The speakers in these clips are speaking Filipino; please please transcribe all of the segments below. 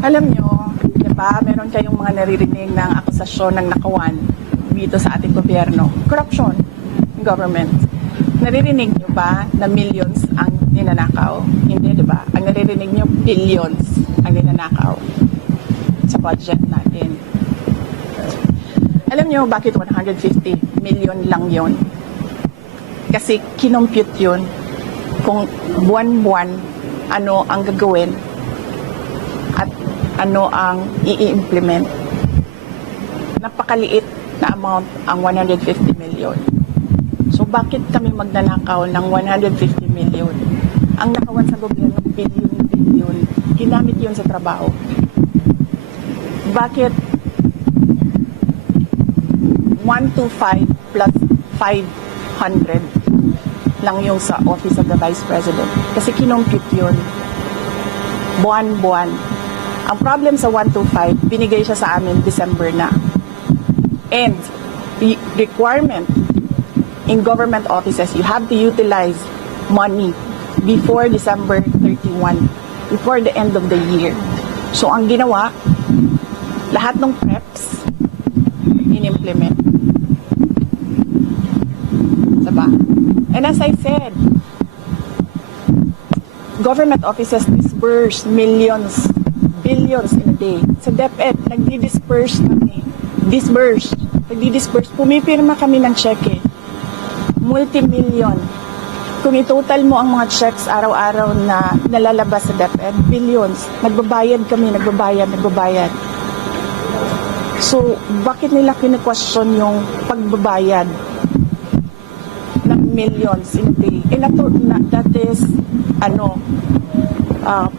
Alam nyo, di ba, meron kayong mga naririnig ng akusasyon ng nakawan dito sa ating gobyerno. Corruption in government. Naririnig nyo ba na millions ang ninanakaw? Hindi, di ba? Ang naririnig nyo, billions ang ninanakaw sa budget natin. Alam nyo bakit 150 million lang yon? Kasi kinompute yun kung buwan-buwan ano ang gagawin at ano ang i-implement. Napakaliit na amount ang 150 million. So bakit kami magnanakaw ng 150 million? Ang nakawan sa gobyerno, billion. Ginamit yun sa trabaho. Bakit 125 plus 500 lang yung sa Office of the Vice President? Kasi kinompute yun. Buwan-buwan. Ang problem sa 125, binigay siya sa amin December na. And the requirement in government offices, you have to utilize money before December 31, before the end of the year. So ang ginawa, lahat ng preps, in-implement. Diba? And as I said, government offices disburse millions, billions in a day. Sa DepEd, nagdi-disperse kami. Nagdi-disperse. Pumipirma kami ng cheque. Multi-million. Kung i-total mo ang mga checks araw-araw na nalalabas sa DepEd, billions. Nagbabayad kami, nagbabayad. So, bakit nila kine-question yung pagbabayad ng millions in a day? And that is,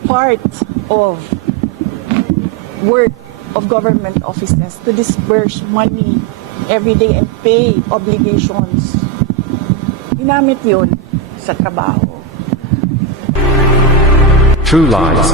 part of work of government offices to disburse money every day and pay obligations. Ginamit yun sa trabaho. True Lies.